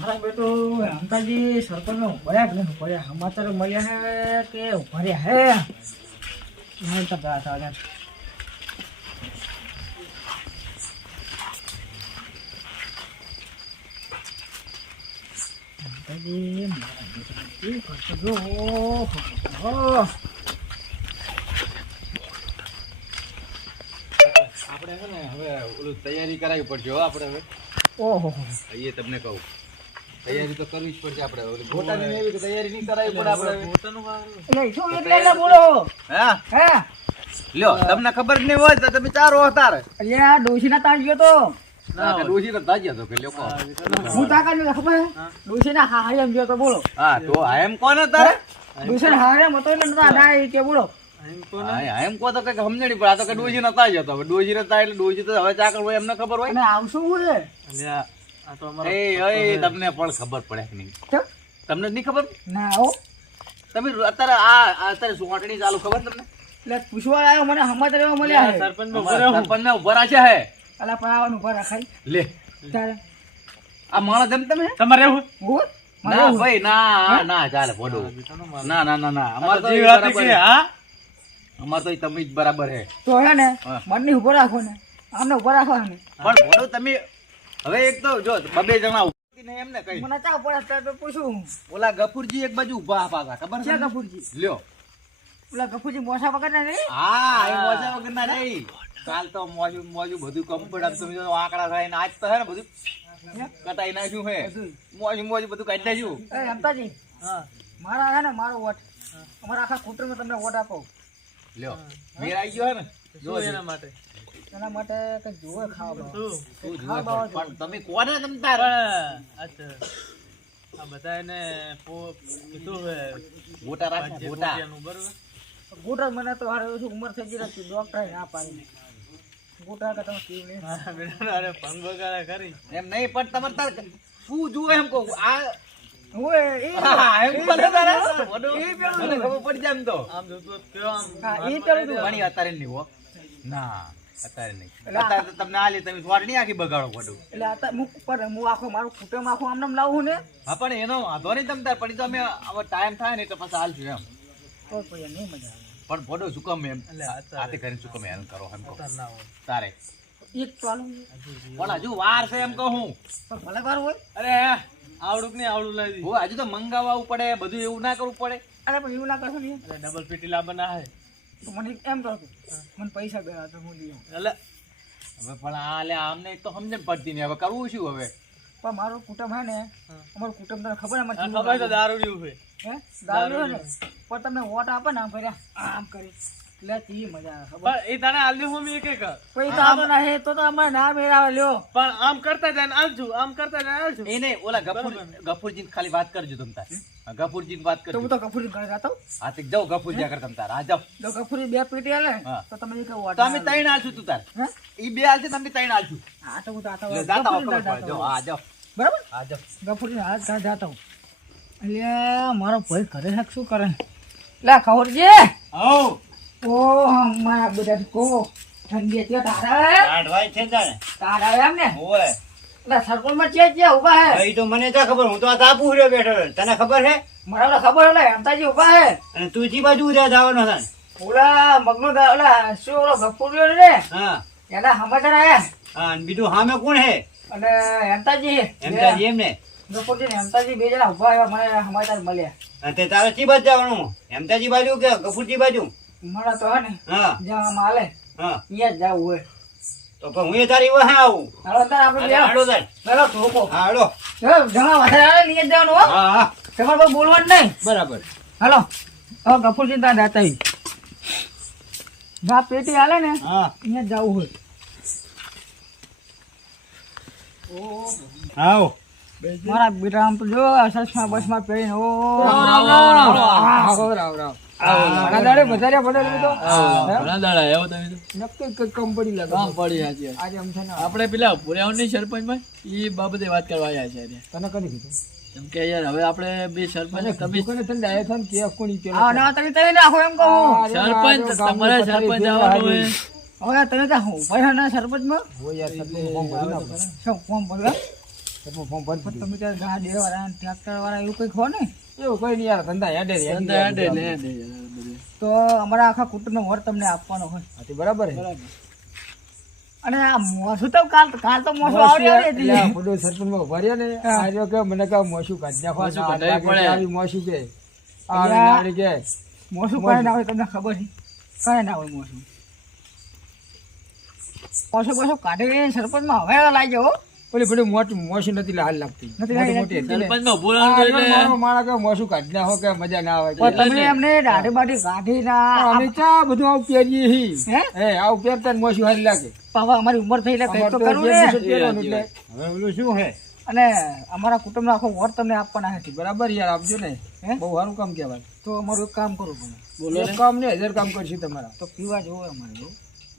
મારા બેટો અંતાજી સરપંચ ઉભર્યા કે નહીં ઉભર્યા સમાચાર મળ્યા હે કે ઉભર્યા હે નહીં તો હતા અંતાજી મારા બેટો શું કરતો જો આપણે છે ને હવે ઓલું તૈયારી કરાવી પડશે હો આપણે હવે ઓહો એ તમને કહું તૈયારી તો કરવી જ પડશે આપણે ઓલી ગોટાની એવી કે તૈયારી નહીં કરાવી પડે આપણે ગોટાનું નહીં શું એટલે બોલો હા હે લ્યો તમને ખબર જ નહીં હોય તો તમે ચારો હતા રે અલ્યા ડોશીના તાજ ગયો તો ના ડોશી તો તાજ્યા તો કે લોકો હું તાકાત ને ખબર હે ડોશીના હારે એમ ગયો તો બોલો હા તો એમ કોને તારે ડોશીના હારે મતો એટલે નતા ડાય કે બોલો એમ કો તો કઈ સમજણી પડે આ તો કે ડોશી નતા જ હતો હવે ડોશી નતા એટલે ડોશી તો હવે ચાકર હોય એમને ખબર હોય અને આવશું હોય એ તમને પણ ખબર પડે કે નહીં કેમ? તમને જ નહીં ખબર ના આવો તમે અત્યારે સોંટણી ચાલુ ખબર તમને એટલે પૂછવા આવ્યો મને સમાચાર એવા મળ્યા હે સરપંચ ને ઉભા રાખ્યા હે અલા પાવાનું ઉપર રાખાય લે તારે આ માણસ જેમ તમે તમારે એવું હું ના ભાઈ ના ના ચાલે પોડો ના ના ના ના અમાર તો જીવ બરાબર હતી હે. કે હા અમાર તો તમે જ બરાબર હે તો હે ને હા. મનની ઉપર રાખો ને આમને ઉપર રાખો ને પણ પોડો તમે હવે એક તો જો બબે જણા ઉભા ને એમને કઈ મને ચાવ પડે તો પૂછું ઓલા ગફુરજી એક બાજુ ઉભા હતા ખબર છે ક્યાં ગફુરજી લ્યો ઓલા ગફુરજી મોસા પકડ ને હા એ મોજા વગર ના નહીં કાલ તો મોજું મોજું બધું કમ્પ્યુટર તમે જો આંકડા થાય આજ તો હે ને બધું કટાઈ નાખ્યું હે મોજું મોજું બધું કાઢી નાખ્યું એ રમતાજી હા મારા હે ને મારો વોટ અમારા આખા કુટુંબમાં તમને વોટ આપો લ્યો મેર આવી ગયો હે ને જો શું એના માટે એના માટે કઈ જોવે ખાવા શું તું જુએ પણ તમે કોને તમતાર અચ્છા આ બધા એને કીધું હે ગોટા રાખ ગોટા બરોબર ગોટા મને તો હારે ઓછી ઉંમર થઈ ગઈ હતી ડોક્ટર ના પાડી ગોટા કે તમે પીવ નહીં મારા બેટા અરે ભંગ બગાડા કરી એમ નહીં પણ તમારે તાર શું જુએ એમ કહું આ ઓએ એ હા, એમ પણ તારે વડો એ પેલું મને ખબર પડી જાય એમ તો આમ જોતો કેવો આમ હા, એ પેલું તું. પણ અત્યારે નહીં હો ના અત્યારે નહીં અત્યારે તો તમને આ લે તમે સ્વાડ નહીં આખી બગાડો પડું એટલે આ હું પર હું આખો મારું કુટુંબ આખું આમ નામ લાવું ને હા પણ એનો વાંધો નહીં તમ તાર પડી તો અમે હવે ટાઈમ થાય ને એટલે પછી હાલશું એમ તો પછી નહીં મજા પણ ભડો શું કમ એમ એટલે હાથે કરીને શું કમ હેરાન કરો એમ કહો ના હોય તારે આવે એક ચાલુ પણ હજુ વાર છે એમ કહું પણ ભલે વાર હોય અરે આવડું નહીં આવડું લાવી હું હજુ તો મંગાવવું પડે બધું એવું ના કરવું પડે અરે પણ એવું ના કરશો ને અરે ડબલ પેટી લાવવાના હે તો મને એમ કહો મને પૈસા બે તો હું લઈ આવું એટલે હવે પણ આ લે આમને એક તો સમજણ પડતી નહીં હવે કરવું શું હવે પણ મારું કુટુંબ હે ને અમારું કુટુંબ તને ખબર આ અમારે ખબર તો દારૂડિયું છે હે દારૂ ને પણ તમને વોટ આપે ને આમ કર્યા આમ કરી એટલે તી મજા આવે ખબર પણ એ તને આલ્યું હું એક એક પછી તો આપો ના હે તો અમારે ના મેળાવે લ્યો પણ આમ કરતા જાય ને આલજુ આમ કરતા જાય આલજુ એ નહીં ઓલા ગફુરજી ખાલી વાત કરજો તમ તાર ગફુરજી વાત તો કરજો હું તો કફુરી ઘરે જાતો હા તે જાઓ ગફુરજી આગળ તમ તાર હા જાઓ તો કફુરી બે પેટી આલે હા. તો તમે કે વોટ તો અમે ત્રણ આલશું તું તાર હે ઈ બે આલશે તમે ત્રણ આલશું આ તો હું જાતો એટલે જાતા હો ખબર પડે. જાઓ હા જાઓ બરાબર હા જાઓ ગફુરી હાથ ઘા જાતો એટલે મારો ભાઈ ઘરે છે કે શું કરે લે ખવરજી આવ ઓ મારા બધા કો ઠંડી હતી તારા આડવાય છે તારે તારા એમ ને ઓય એટલે સરપંચ માં છે ઉભા હે ભાઈ તો મને તો ખબર હું તો આ તાપુ રહ્યો બેઠો રહ્યો. તને ખબર છે મને ખબર એટલે એમતાજી ઉભા હે અને તું જી બાજુ રહ્યા જવાનો છે ઓલા મગનો ઓલા શું ઓલો ગફુરિયો ને હા એના સમાચાર આયા હા અને બીજું સામે કોણ હે અને એમતાજી એમ તારી એમ ને ગફુરજી ને એમતાજી બે જણા ઉભા આવ્યા મને સમાચાર મળ્યા અને તે તારે ચી બાજુ જવાનું એમતાજી બાજુ કે ગફુરજી બાજુ મને તો હે ને હા જ્યાં માલે હા અહીંયા જ જવું હોય તો પણ હું એ તારી વાહે આવું હાલો તાર આપણે અરે હાડો તાર પેલો ઠોકો હા હાડો જણા વધારે આવે ને અહીંયા જ જવાનું હો હા હા તમારે કોઈ બોલવાનું નહીં બરાબર હાલો હવે ગફુરજી ત્યાં જાતા જા પેટી હાલે ને હા અહીંયા જ જવું હોય આવો મારા બેટા આમ તો જો સસમાં બસમાં પહેરીને ઓ ઘણા દાડે વધારે પડે તો ઘણા દાડા આવ્યો તમે તો નક્કી કઈ કંપની લાગે કામ પડી હાજી આજે આમ છે ને આપણે પેલા ભૂર્યાઓની સરપંચ માં એ બાબતે વાત કરવા આવ્યા છે આજે. તને કદી કીધું કેમ કે યાર હવે આપણે બે સરપંચ તમે કોને તને ડાયરેક્ટ થઈને કે કોની કે હા ના તમે તઈ નાખો એમ કહું સરપંચ તમારે સરપંચ આવવાનું હોય હવે તમે તા હું ભાઈ ના સરપંચ માં હો યાર સરપંચ ફોર્મ ભરી નાખો શું ફોર્મ ભરવા તો ફોર્મ ભર પણ તમે ત્યાં ગાડી વાળા ટ્રેક્ટર વાળા એવું કંઈક હો ને એવું કોઈ નહીં યાર ધંધા હેડે ધંધા હેડે ને હેડે યાર બધું. તો અમારા આખા કુટુંબનો વર તમને આપવાનો હોય હાથી બરાબર છે અને આ મોસું તો કાલ તો મોસું આવડ્યો એટલે બધું સરપંચમાં ભર્યો ને આજો કે મને કહે મોસું કાઢી નાખો મોસું કાઢવી પડે. આવી મોસું કે આવી નાડી કે મોસું કાઢી ના હોય તમને ખબર છે કાંઈ ના હોય મોસું મોસું કાઢી સરપંચમાં હવે લાગી જાઓ પેલી પેલી મોટી મોસું નથી હાલ લાગતી મોટી મોટી હતી ને. સરપંચમાં બોલાવવાનું એટલે મારો માણસ કે મોસું કાઢી નાખો કે મજા ના આવે એટલે તમે જ. એમને દાઢી બાઢી કાઢી ના અમે ચા બધું આવું પહેરીએ હી હે આવું પહેરતા ને મોસું હારી લાગે પાપા અમારી ઉંમર થઈ એટલે કંઈક તો કરવું ને એટલે હવે ઓલું શું હે અને અમારા કુટુંબનો આખો વર તમને આપવાના હતી બરાબર યાર આપજો ને બહુ સારું કામ કહેવાય તો અમારું એક કામ કરવું પડે બોલો ને. એક કામ ને 1000 કામ કરશું તમારા તો પીવા જોવે અમારે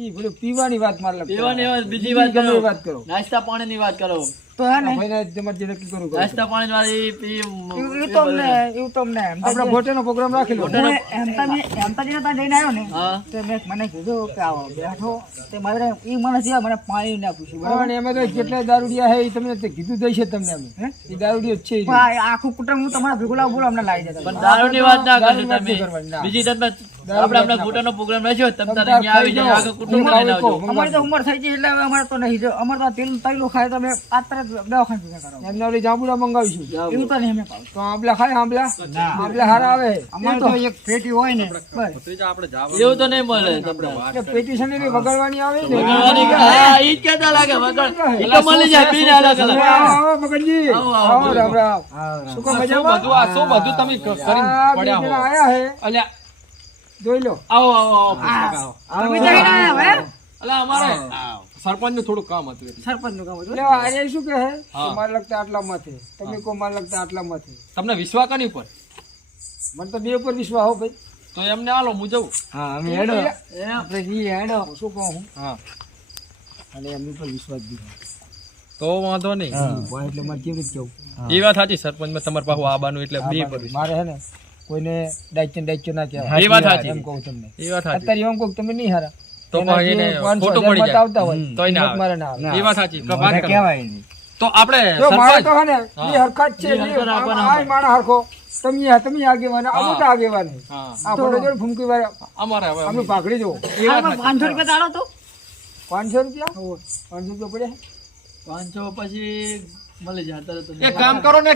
ઈ પેલું પીવાની વાત મારે લગતી પીવાની વાત, બીજી વાત ગમે એ કરો. વાત કરો નાસ્તા પાણીની વાત કરો. તો હે ને ભાઈને તમારે જે નક્કી કરવું કરો. નાસ્તા પાણી વાળી એવું તો અમને આપણે ભોટેનો પ્રોગ્રામ રાખેલો એમતાજીને ત્યાં જઈને આવ્યો ને હા તે મેં મને કીધું કે આવો બેઠો તે મારે ઈ માણસ જેવા મને પાણી ના પૂછ્યું બરાબર એમાં તો કેટલા દારૂડિયા હે ઈ તમને તે કીધું દઈ છે તમને અમે ઈ દારૂડિયો જ છે ઈ. આખું કુટુંબ હું તમારા ભેગું લાવું બોલો અમને લાવી જતા પણ દારૂની વાત ના કરશો દારૂની વાત તમે. નહીં કરવાની, ના. બીજી તમે આપણે આપણા ઘૂંટણનો પ્રોગ્રામ રાખ્યો તમે તારે અહીંયા આવી જાય આગળ કુટુંબ લઈને આવજો. અમારી તો ઉંમર થઈ ગઈ એટલે હવે અમારે તો નહીં જો અમારે તો તેલ તૈલો ખાય તો અમે આ તરત દવાખાને ભેગા કરો એમને ઓલી જાંબુડા મંગાવીશું એવું તો નહીં અમે પાવ તો આંબલા ખાય આંબલા હારા આવે અમારે તો એક પેટી હોય ને બસ એવું તો નહીં મળે તમને. પેટીશન એની વગાડવાની આવે ને વગાડવાની કે હા ઈ જ કહેતા લાગે વગાડ. ઈ તો મળી જાય પીને અલગ અલગ. આવો મગનજી આવો, આવો, આવો રામ રામ શું કહો મજામાં શું બધું તમે આ બે જણા આયા હે અલ્યા જોઈ લો આવો આવો આવો. તમે જઈને આયા હે અલ્યા અમારે સરપંચ નું થોડું કામ હતું એટલે. સરપંચ નું કામ હતું એટલે આ શું કે હે કે મારે લગતા આટલામાં છે તમે કો મારે લગતા આટલામાં છે તમને વિશ્વાસ કની ઉપર મને તો બે ઉપર વિશ્વાસ હો ભાઈ તો એમને આલો હું જઉં. હા અમે હેડો આપણે જઈએ હેડો શું કહું હું હા અને એમની પર વિશ્વાસ બી તો વાંધો નહીં. હોય એટલે મારે કેવી રીતે કેવું એ વાત સાચી સરપંચ માં તમારે પાછું આવવાનું એટલે બે પર વિશ્વાસ. મારે હે ને કોઈને ડાયચન ના એ કહેવાય વાત સાચી. એમ કહું તમને એ વાત સાચી. અત્યારે એમ કહું તમે નહીં હારા તો પણ એને ખોટું પડી જાય. આવતા હોય તોય ના હિંમત આવે. મારે ના આવે એ વાત સાચી. તો વાત કરો. તો આપણે જો મારે સરપંચ તો હે ને એ હરકત છે ઈ હરકત આપવાના આ માણસ હરખો તમે આગેવાન આ મોટા આગેવાન હા આ ફોટો જો ફૂમકી વાળા અમારે હવે અમે પાઘડી જો એ વાત સાચી. 500 રૂપિયા તાળો તો 500 રૂપિયા 500 રૂપિયા પડ્યા 500 પછી મળી જાય તરત જ. એક કામ કરો ને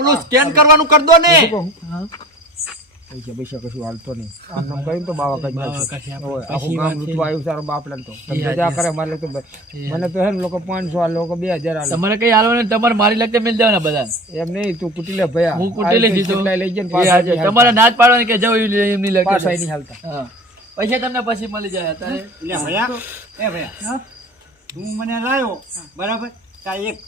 ઓલું સ્કેન કરવાનું કરી દો ને. પૈસા કશું હાલતો નહીં આમ નામ કરીને તો બાવા કઈ આખું ગામ લૂંટવા આવ્યું તારો બાપલા તો મજા કરે મારે તો મને તો હે ને લોકો 500 આ લોકો 2000 આલે તમારે કઈ હાલવાનું તમારે મારી લગતે મિલ દેવાના બધા. એમ નહીં તું કુટી લે ભયા હું કુટી લઈ દીધું. કેટલાય લઈ જાય ને એ પાછા હાજર. તમારે ના જ પાડવાની કે જવું એમની લગતે. પાછા નહીં હાલતા હા પૈસા તમને પછી મળી જાય અત્યારે. એટલે ભયા એ ભયા તું મને લાવ્યો બરાબર તા એક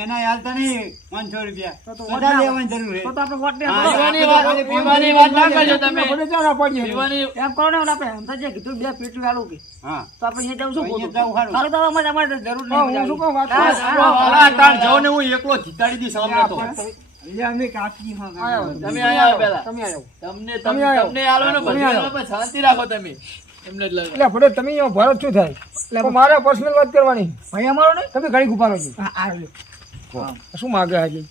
એના હાલતા નહીં 500 રૂપિયા બધા લેવાની જરૂર છે તો આપણે વોટ દે પીવાની વાત ના કરજો તમે. આપણે ચાના પાડીએ પીવાની એમ કરો ને આપણે એમ તો જે કીધું બે પેટી વાળું કે હા તો આપણે અહીંયા જવું શું અહીંયા જાવું સારું સારું. તો અમારે જરૂર નહીં હું શું કહું વાત આ તાણ જાઓ ને હું એકલો જીતાડી દઈશ આમને તો. અમે કાપી તમે આયા પેલા. તમે આવ્યો તમને તમે આવ્યો. તમને હાલવાનું તમે બધું આવ્યો. હાલો, પણ શાંતિ રાખો તમે. એમને જ લાગે. એટલે ભલે તમે અહીંયા ભરત શું થાય એટલે મારે પર્સનલ વાત કરવાની ભાઈ અમારો ને તમે ઘણી ગુપારો છો શું માગે હાજી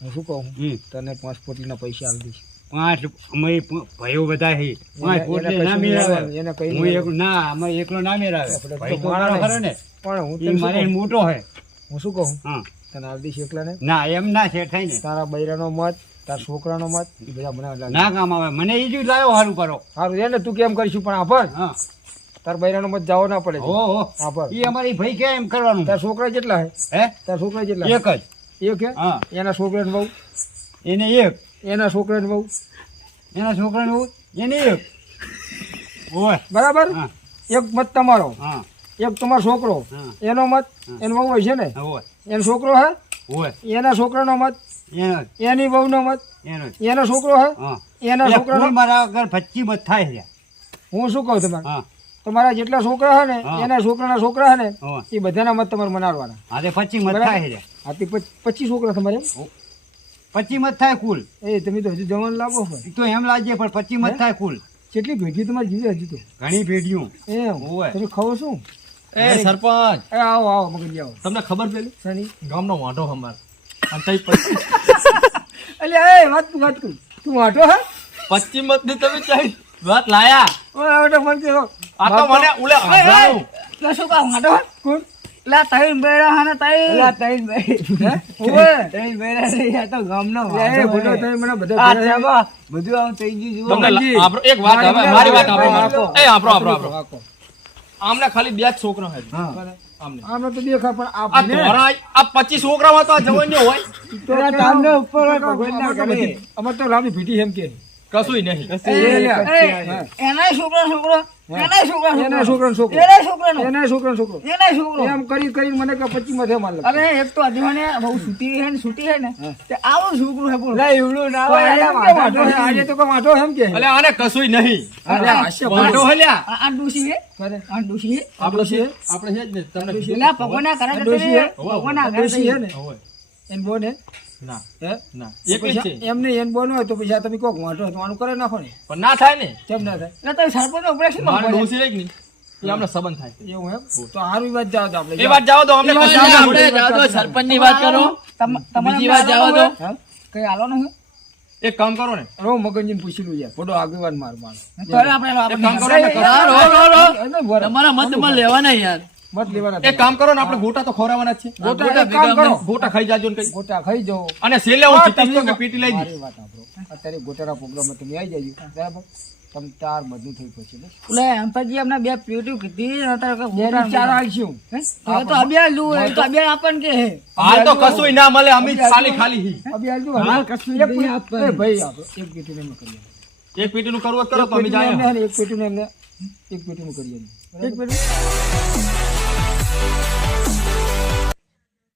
હું શું કહું તને 5 પોટલીના પૈસા આપી દઈશ 5 અમે ભાઈઓ બધા છે 5 પોટલી ના મેળાવે એને કહી હું એક ના અમે એકલો ના મેળાવે ભાઈ તો મારો ખરો ને પણ હું એ મારે મોટો છે હું શું કહું હા તને આપી દઈશ એકલા ને ના એમ ના છે થાય ને તારા બૈરાનો મત તારા છોકરાનો મત એ બધા મને લાગે ના કામ આવે મને એ જ લાવ્યો સારું કરો સારું છે ને તું કેમ કરીશું પણ આભાર હા તારા બૈરાનો મત જાવો ના પડે હો હો આભાર એ અમારી ભાઈ કે એમ કરવાનું તારા છોકરા કેટલા હે હે તારા છોકરા કેટલા એક જ એક હે હા એના છોકરાને બહુ એને એક એના છોકરાને બહુ એના છોકરાને એને એક ઓય બરાબર હા એક મત તમારો હા એક તમારો છોકરો હા એનો મત એનો બહુ હોય છે ને ઓય એનો છોકરો હે ઓય એના છોકરાનો મત એનો એની બહુનો મત એનો એનો છોકરો હે હા એના એટલે છોકરાનો કુલ મારા આગળ 25 મત થાય છે હું શું કહું તમારે હા તમારા જેટલા છોકરા હે ને હા. એના છોકરાના છોકરા હે ને હા એ બધાના મત તમારે મનાડવાના હા તે 25 મત બરાબર. થાય છે આથી 25 છોકરા તમારે એમ? 25 મત થાય કુલ એ તમે તો હજુ જવાન લાગો ભાઈ એ તો એમ લાગે પણ 25 મત થાય કુલ કેટલી ભેગી તમારી જીવે હજુ તો ઘણી પેઢીઓ એમ ઓય. તમે ખાઓ શું એ સરપંચ એ આવો આવો મગનજી આવો તમને ખબર પેલી સની ગામનો વાંઢો અમાર અને તઈ પછી અલ્યા એ વાત કર તું વાટો હે પશ્ચિમ મતની તમે ચાઈ વાત લાયા ઓય હવે તો મન કે આ તો મને ઉલે આંધળાનું. કે શું કા વાટો હે કોણ લા તઈ બેરા હાને તઈ લા તઈ બે હે ઓય તઈ બેરા રે આ તો ગામનો વાટો એ બોલો તઈ મને બધા બધું આમ થઈ ગયું તમને આપણો એક વાત હવે મારી વાત આપણો એ આપણો આમને ખાલી 2 જ છોકરા હે હા આમને આમે તો દેખા પણ આ આપને ધોરા આ 25 છોકરામાં તો આ જવાન ન હોય તો તામને ઉપર ભગવાનના કરે અમાર તો લાંબી ભીટી એમ કે કશુંય નહીં એના છોકરો એના છોકરો એમ કરી મને કે 25 માં માલ અરે એક તો અધીવાને બહુ છૂટી હે ને તે આવું છોકરું હે બોલ લે એવડું ના આજે તો કો વાટો એમ કે અલે આને કશુંય નહીં અરે આશે વાંઢો હલ્યા આ ડોસી હે કરે આ ડોસી આપણે છે જ ને તમને પેલા ભગવાનના ઘરે ડોસી હે ભગવાનના ઘરે ડોસી હે ને હોય એન બોને ના હે ના એકલી જ છે એમને એન બોનો હોય તો પછી તમે કોક વાટો તો આનું કરે નાખો ને પણ ના થાય ને કેમ ના થાય એટલે તો સરપંચ ઓપરેશન મારે ડોસી રહી ને એ આમને સંબંધ થાય એવું એમ તો હારું વાત જાવ તો આપણે એ વાત જાવ તો અમને આપણે જાઓ તો સરપંચની વાત કરો બીજી વાત જાઓ તો કઈ હાલો ને એક કામ કરો ને રો મગનજીને પૂછી લો યાર ફોટો આગેવાન માર તો આપણે એક કામ કરો ને તમારા મત માં લેવાના યાર મત લેવાના એક કામ કરો ને આપણે ગોટા તો ખવડાવવાના જ છે ગોટા એક કામ કરો ગોટા ખાઈ જાજો ને કઈ ગોટા ખાઈ જાઓ અને છેલ્લે હું જીતીશ તો કે પીટી લઈ જઈશ મારી વાત સાંભળો અત્યારે ગોટાના પ્રોગ્રામમાં તમે આવી જજો બરાબર તમે ચાર બધું થઈ પછી બસ ઓલે અંપાજી આપણે બે પ્યુટી કીધી અત્યારે બેની ચાર આલશું તો અભ્યાસ લુ એ તો અભ્યાસ આપણ કે હે હાલ તો કશુંય ના મળે અમે ખાલી ખાલી હી અભી આલજો હાલ કશું એક ભાઈ આપો એક પેટીને એમ કરી એક પેટીનું કરવું હોય તો કરો તો અમે જાય એક પેટીને એમને એક પેટીનું કરીએ એક પેટી